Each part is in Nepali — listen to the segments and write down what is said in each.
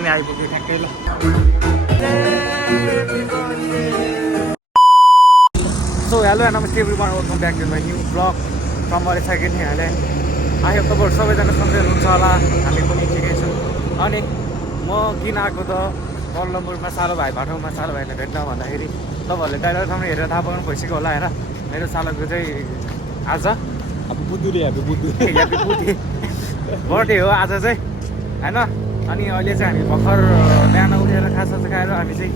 पनि आइपुग्यो ठ्याक्कै ल। सो हेलो नमस्ते everyone, welcome back to my new blog from अरे सेकेन्ड हाइल्यान्ड। आई होप तपाईँहरू सबैजना सन्चै हुनुहुन्छ होला, हामी पनि ठिकै छौँ। अनि म किन आएको त कलम्बुरमा सालो भाइ बाटोमा सालो भाइलाई भेट्न भन्दाखेरि तपाईँहरूले डाइरेक्ट ठाउँमा हेरेर थाहा पाउनु भइसक्यो होला होइन। मेरो सालोको चाहिँ आज ह्याप्पी बुद्धि बर्थडे हो आज चाहिँ होइन। अनि अहिले चाहिँ हामी भर्खर बिहान उठेर खाजा खाएर हामी चाहिँ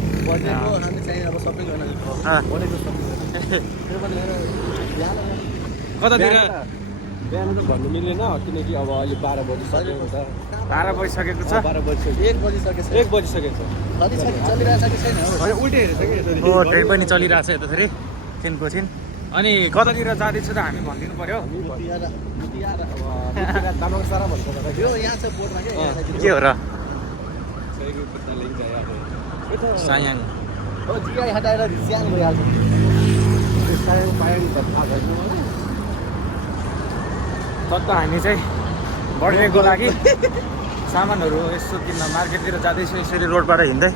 कतातिर बिहान त भन्नु मिलेन किनकि अब अहिले 12 बजिसकेको छ। 12 बजिसकेको छ। 12 बजिसक्यो, 1 बजिसकेको छ। हो ट्रेन पनि चलिरहेछ यता फेरि ट्रेनको थिइन्। अनि कतातिर जाँदैछु त हामी भनिदिनु पर्यो के हो र सायाङ तत्त हामी चाहिँ बर्थडेको लागि सामानहरू यसो किन्न मार्केटतिर जाँदैछु। यसरी रोडबाट हिँड्दै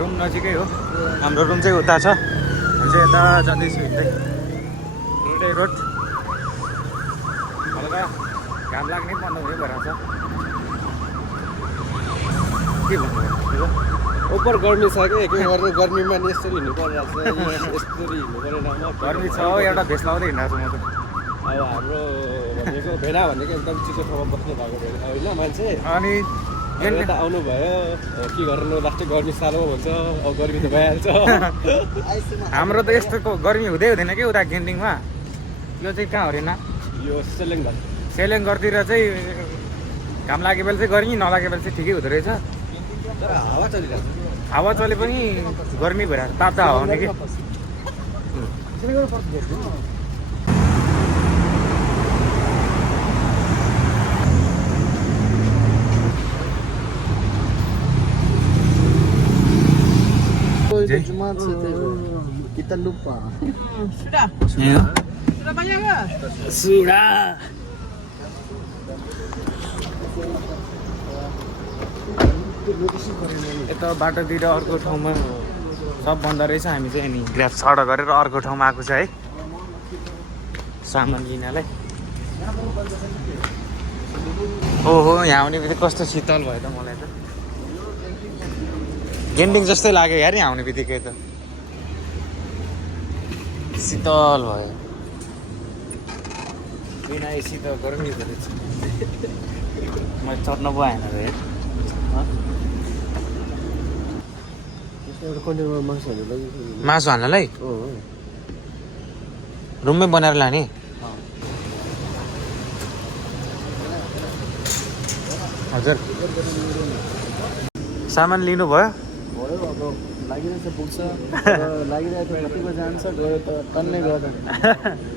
रुम नजिकै हो, हाम्रो रुम चाहिँ उता छ, हामी चाहिँ यता जाँदैछु हिँड्दै हिँड्दै रोड। हल्का घाम लाग्ने बन्द भयो भइरहेको छ। के भन्नु ओभर गर्मी छ कि के गर्नु, गर्मीमा नि यसरी हिँड्नु परिरहेको छ, यसरी हिँड्नु परेन। गर्मी छ हो, एउटा भेस्ट लाउँदै हिँडेको छु म त। अब हाम्रो भनेको भेडा भनेको एकदम चिसो ठाउँमा बस्नु भएको होइन मान्छे। अनि यता आउनुभयो के गर्नु, लास्टै गर्मी सालो भन्छ, अब गर्मी त भइहाल्छ। हाम्रो त यस्तो गर्मी हुँदै हुँदैन कि उता गेन्डिङमा। यो चाहिँ कहाँ हो अरे ना, यो सेलेङ्गर सेलेङगरतिर चाहिँ घाम लागेपछि चाहिँ गर्मी, नलागेपछि चाहिँ ठिकै हुँदो रहेछ। तर हावा चलिरहेको छ, हावा चले पनि गर्मी भइरहेको छ, ताजा हावा हुने कि। kita lupa. Sudah? Ya. Sudah banyak ke? Sudah. यता बाटोतिर अर्को ठाउँमा सब बन्द रहेछ। हामी चाहिँ अनि ग्राफ सडक गरेर अर्को ठाउँमा आएको छ है सामान लिनलाई। ओहो यहाँ आउने बित्तिकै कस्तो शीतल भयो त, मलाई त गेन्डिङ जस्तै लाग्यो यार यहाँ आउने बित्तिकै त शीतल भयो। बिना एसी त गर्मी हुँदो रहेछ। मैले चढ्न पो आएन रे। मासु हाल्नलाई रुममै बनाएर लाने। हजुर सामान लिनुभयो? अब लागिरहेछ, पुग्छ, लागिरहेको कतिको जान्छ, गयो त टन्नै गयो त।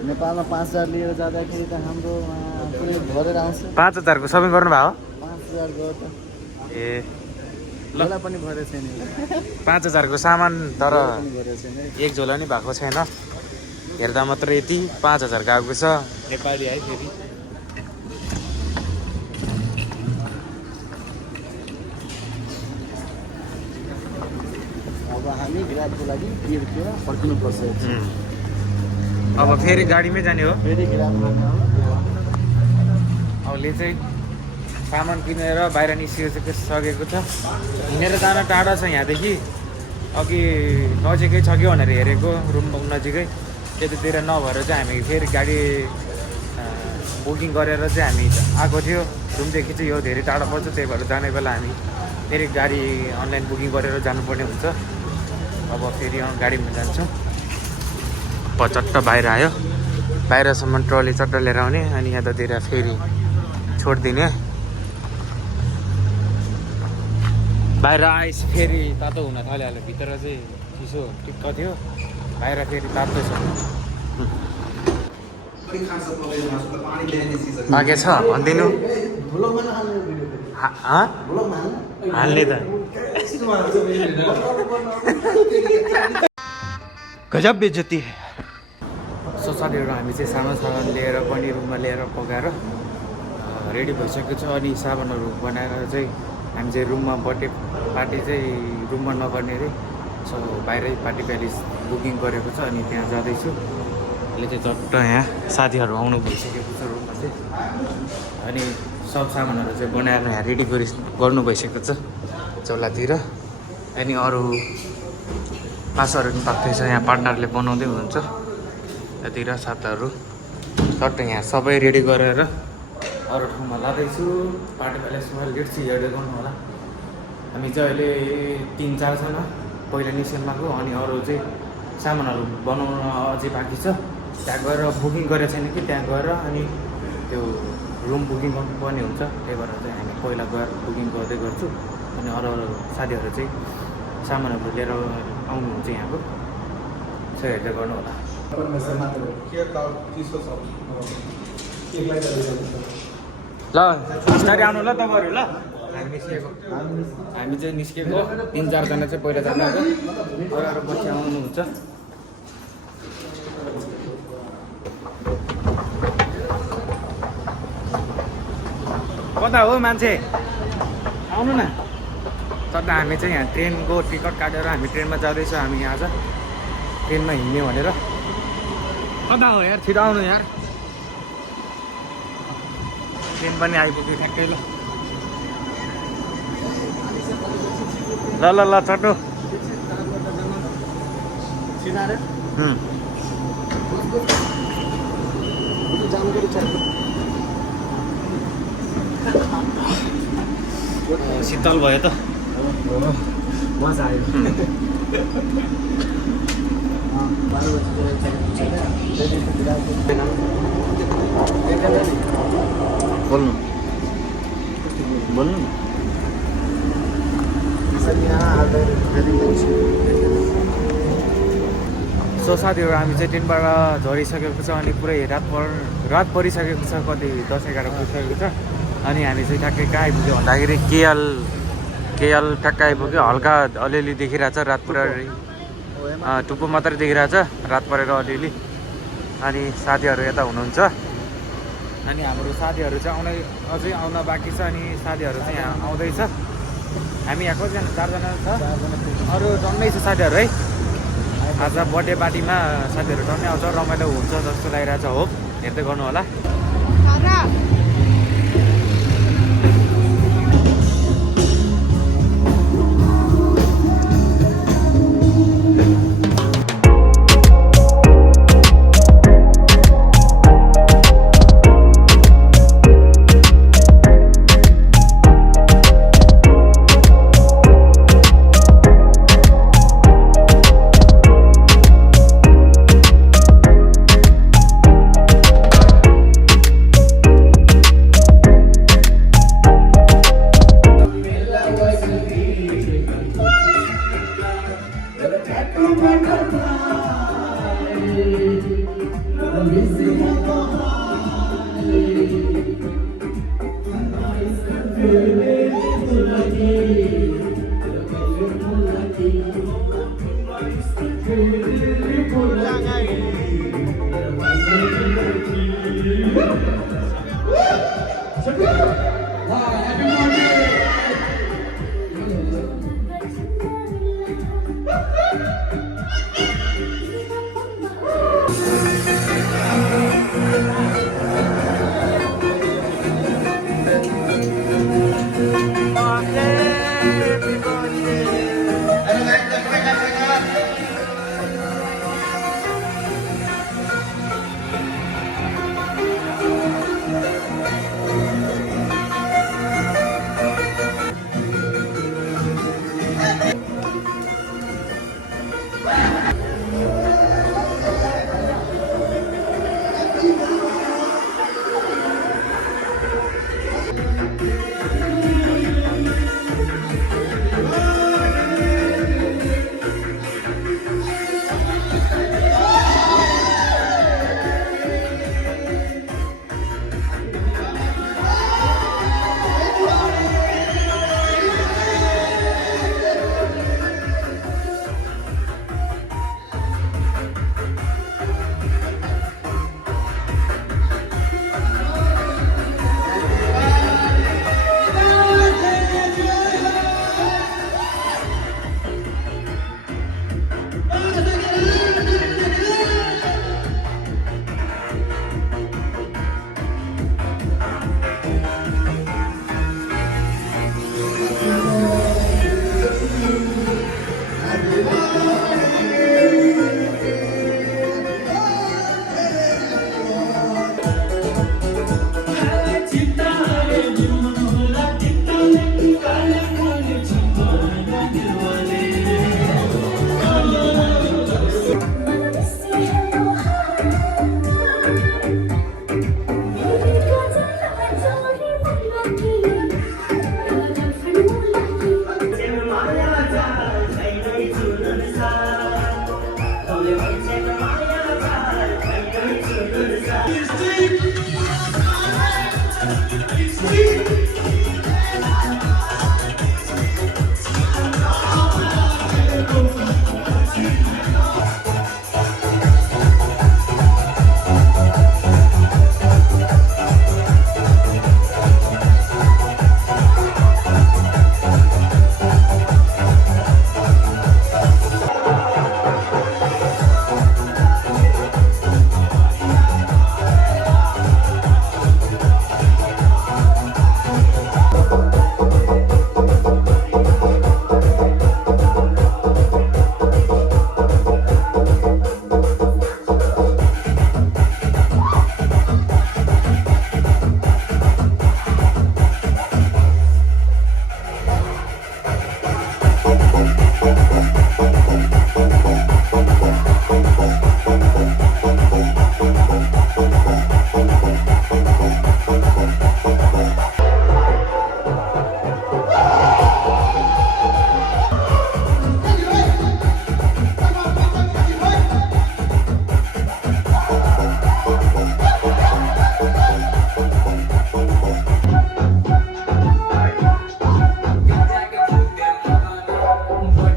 नेपालमा 5000 लिएर जाँदाखेरि त हाम्रोमा पुरै भरेर आउँछ। 5000 को सपिङ गर्नुभयो? 5000 गयो त। ए झोला पनि भरेको छैन, 5000 को सामान तर भरेको छैन। एक झोला नि भएको छैन। हेर्दा मात्र यति 5000 को आएको छ। नेपाली है फेरि। अब हामी गिराटको लागि तिर्केर फर्किनुपर्छ। अब फेरि गाडीमै जाने हो। फेरि गिराट लाने हो। अबले चाहिँ सामान किनेर बाहिर निस्किसकेको छ। हिँडेर जान टाढा छ यहाँदेखि, अघि नजिकै छ कि भनेर हेरेको, रुम नजिकै। त्यतातिर नभएर चाहिँ हामी फेरि गाडी बुकिङ गरेर चाहिँ हामी आएको थियो। रुमदेखि चाहिँ यो धेरै टाढा पर्छ, त्यही भएर जाने बेला हामी फेरि गाडी अनलाइन बुकिङ गरेर जानुपर्ने हुन्छ। अब फेरि गाडीमा जान्छौँ। चट्ट बाहिर आयो, बाहिरसम्म ट्रली चट्ट लिएर आउने, अनि यतातिर फेरि छोडिदिने। बाहिर आएपछि फेरि तातो हुन थालिहाल्यो। भित्र चाहिँ चिसो टिक्क थियो, बाहिर फेरि तातो छ। बाँके छ भनिदिनु हाल्ने त। गजब बेइज्जती है। सो साथीहरू हामी चाहिँ सामान लिएर पनि रुममा लिएर पकाएर रेडी भइसकेको छ। अनि सामानहरू बनाएर चाहिँ हामी चाहिँ रुममा बर्थडे पार्टी चाहिँ रुममा नगर्ने अरे सो बाहिरै पार्टी प्यालेस बुकिङ गरेको छ अनि त्यहाँ जाँदैछु अहिले चाहिँ चट्ट यहाँ साथीहरू आउनु भइसकेको छ रुममा चाहिँ अनि सब सामानहरू चाहिँ बनाएर यहाँ रेडी गर्नु भइसकेको छ चौलातिर अनि अरू मासुहरू पनि पाक्दैछ यहाँ पार्टनरले बनाउँदै हुनुहुन्छ यतिर साथीहरू चट्ट यहाँ सबै रेडी गरेर अरू ठाउँमा लाँदैछु पार्टी प्यालेसमा लेट छि हेर्दै गर्नु होला हामी चाहिँ अहिले 3-4जना पहिला निस्केमा गयो अनि अरू चाहिँ सामानहरू बनाउन अझै बाँकी छ त्यहाँ गएर बुकिङ गरेको छैन कि त्यहाँ गएर अनि त्यो रुम बुकिङ गर्नुपर्ने हुन्छ त्यही भएर चाहिँ हामी पहिला गएर बुकिङ गर्दै गर्छु अनि अरू साथीहरू चाहिँ सामानहरू लिएर आउनुहुन्छ यहाँको सो हेर्दै गर्नु होला ल बिस्तारै आउनु ल तपाईँहरू ल हामी चाहिँ निस्केको 3-4जना चाहिँ पहिला जानु अरू पछि आउनुहुन्छ कता हो मान्छे आउनु न तता हामी चाहिँ यहाँ ट्रेनको टिकट काटेर हामी ट्रेनमा जाँदैछौँ हामी यहाँ आज ट्रेनमा हिँड्ने भनेर कता हो यार छिटो आउनु यार ट्रेन पनि आइपुग्यो ठ्याक्कै ल चट्टो शीतल भयो त मजा आयो बोल्नु सो साथीहरू हामी चाहिँ ट्रेनबाट झरिसकेको छ अनि पुरै रात परिसकेको छ कति 10-11 पुगिसकेको छ अनि हामी चाहिँ ठ्याक्कै कहाँ आइपुग्यो भन्दाखेरि केएल ठ्याक्कै आइपुग्यो हल्का अलिअलि देखिरहेछ रात पुरा टुप्पो मात्रै देखिरहेछ रात परेर अलिअलि अनि साथीहरू यता हुनुहुन्छ अनि हाम्रो साथीहरू चाहिँ अझै आउन बाँकी छ अनि साथीहरू चाहिँ यहाँ आउँदैछ हामी यहाँ कतिजना 4जना छ अरू टन्नै छ साथीहरू है आज बर्थडे पार्टीमा साथीहरू टन्नै आउँछ रमाइलो हुन्छ जस्तो लागिरहेछ होप हेर्दै गर्नु होला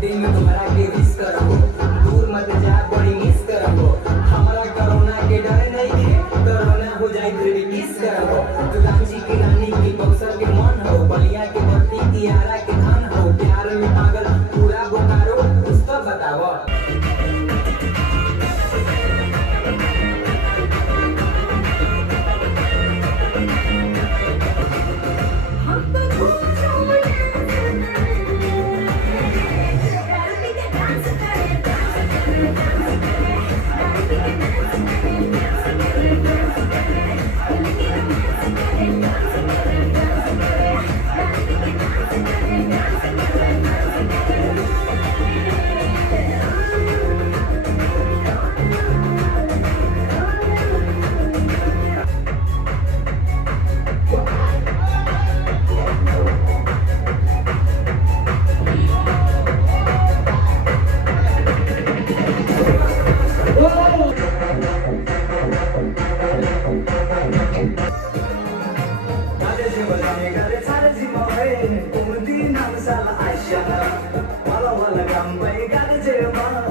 बर्थडे में तुम्हारा के विश करबो दूर मत जा बड़ी मिस करबो हमारा कोरोना के डर नहीं है कोरोना हो जाए फिर किस करबो तू रांची की रानी की बक्सर के मन हो बलिया के बत्ती की आरा के धान हो प्यार में पागल पूरा बोकारो कुछ तो बताओ Wala wala gambay, gotta tell